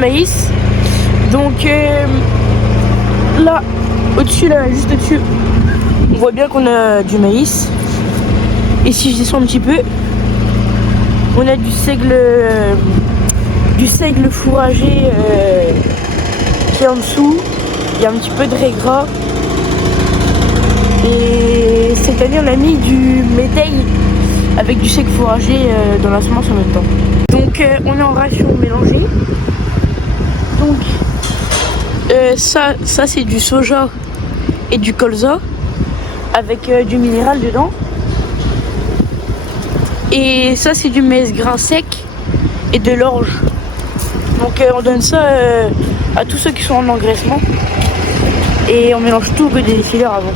de maïs. Donc là, au-dessus, là, juste au-dessus, on voit bien qu'on a du maïs. Et si je descends un petit peu, on a du seigle fourragé qui est en dessous. Il y a un petit peu de raie gras. Et cette année, on a mis du médaille avec du seigle fourragé dans la semence en même temps. Donc on est en ration mélangée. Donc ça c'est du soja et du colza avec du minéral dedans. Et ça c'est du maïs grain sec et de l'orge. Donc on donne ça à tous ceux qui sont en engraissement. Et on mélange tout au des défileurs avant.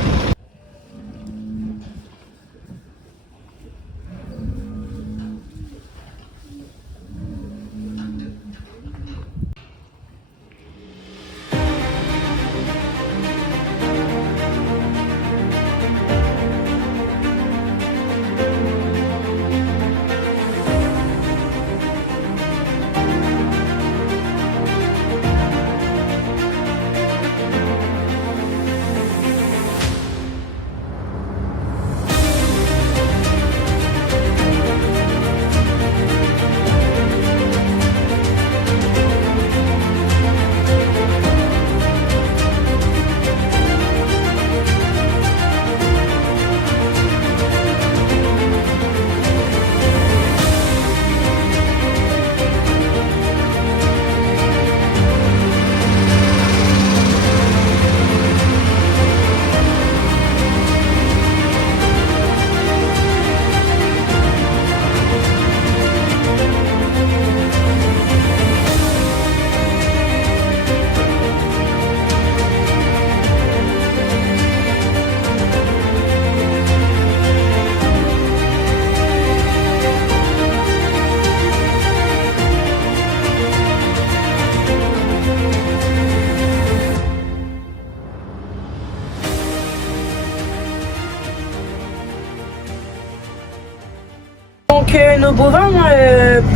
Donc nos bovins,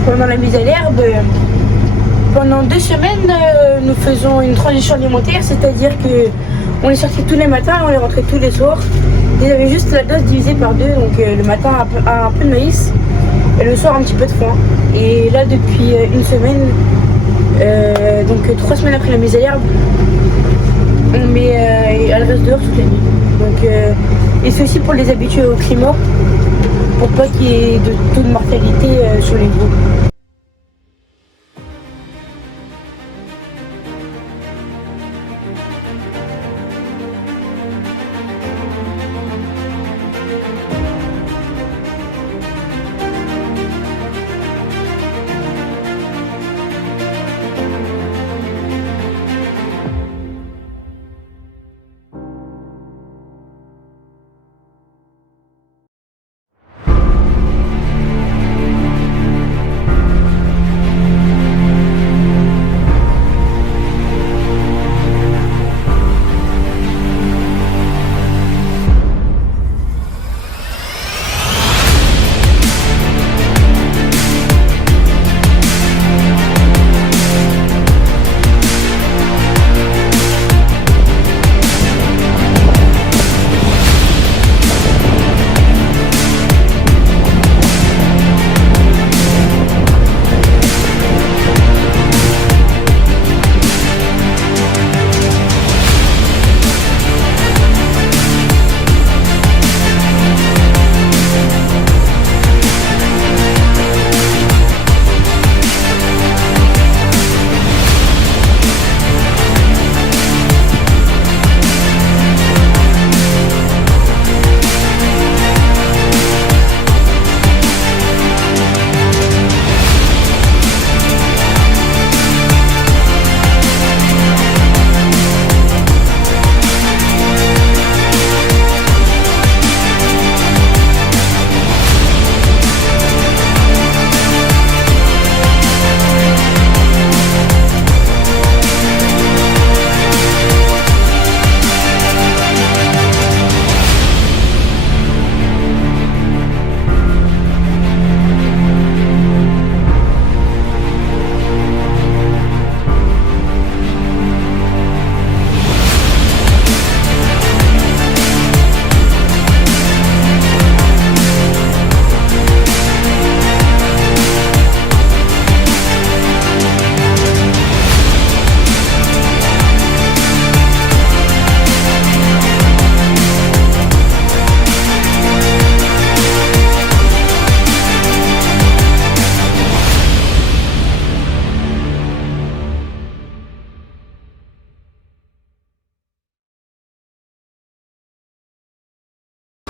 pendant la mise à l'herbe, pendant 2 semaines, nous faisons une transition alimentaire, c'est-à-dire que on les sortait tous les matins, on les rentrait tous les soirs. Ils avaient juste la dose divisée par 2, donc le matin un peu de maïs et le soir un petit peu de foin. Et là depuis une semaine, donc 3 semaines après la mise à l'herbe, on met elle reste dehors toute la nuit. Donc, et c'est aussi pour les habituer au climat, pour pas qu'il y ait de taux de mortalité sur les veaux.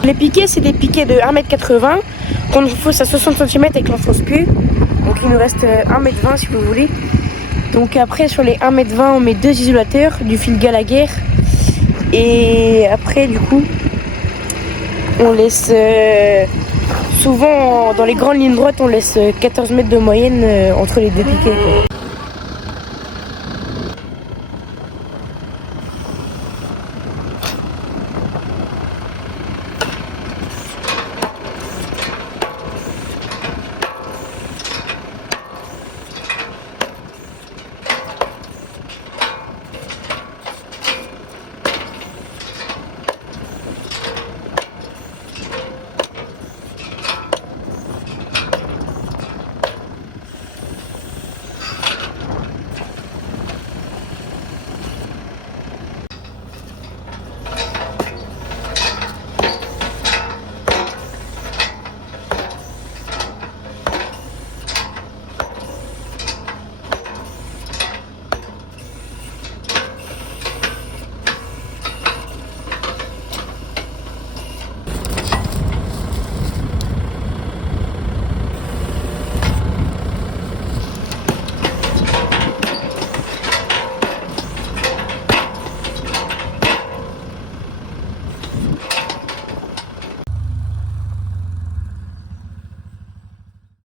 les piquets, c'est des piquets de 1,80 m qu'on enfonce à 60 cm avec l'enfonce-pied. Donc il nous reste 1,20 m si vous voulez. Donc après sur les 1,20 m on met 2 isolateurs du fil Gallagher. Et après du coup on laisse souvent dans les grandes lignes droites on laisse 14 mètres de moyenne entre les deux piquets quoi.